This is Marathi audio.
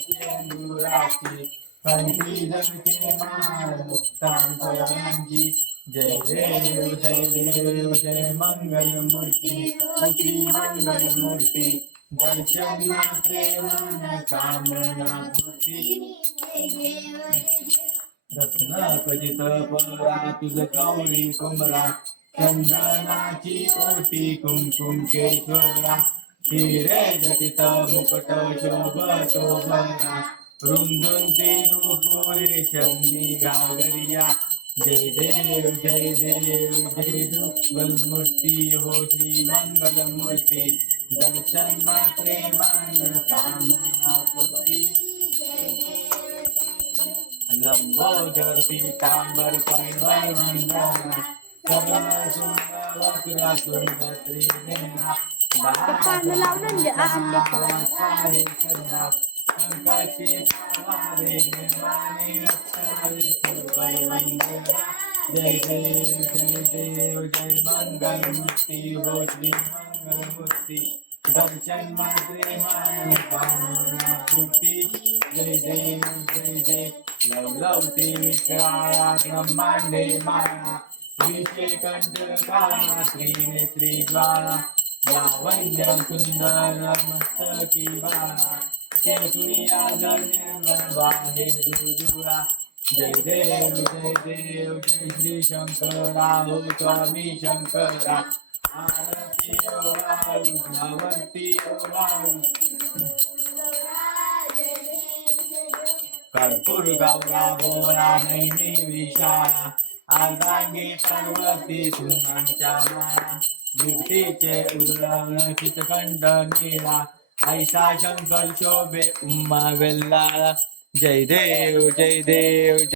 शेंदुराची कंठी जमके माळ मुक्तांतरांची जय देव जय देव जय मंगल मूर्ती श्री मंगल मूर्ती दर्शन मात्रे मन कामना मूर्ती रत्न खचित परा तुझ गौरी कुमरा चंदनाची कोटी कुमकुम केशवरा हिरे जटित मुकुट शोभतो भरा रुंदून ते नुपुरे शग्नी घागरिया जय देव जय देव जय मंगलमूर्ती हो श्री मंगलमूर्ती दर्शन मात्रे मन कामना पूर्ती लंबोदर पीतांबर परिवार मंदाना सगळ सुंदर वक्र सुंदर त्रिनेना शंकाची पावारे निर्वाणी रक्षावे सुरवंदना जय देव जय मंगलमूर्ती हो श्री मंगलमूर्ती दर्शन मात्रे मन कामना पूर्ती जय देव लवलवती विकराळा ब्रह्मांडे माया विषेकंठ काळा त्रिनेत्री ज्वाला लावण्य सुंदर मस्तकी बाळा शेषुया निर्मल वाहे दुर्जुळा जय देव जय श्री शंकरा हो स्वामी शंकरा आरती ओवाळू भगवंती ओवाळू कर्पूर गौरा भोळा नैनी विशाळा अर्धांगी पर्वती सुनांच्या माळा युक्तीचे उदरण चितकंठ नीला ऐसा शंकर शोभे उम्मा वेल्लाळा जय देव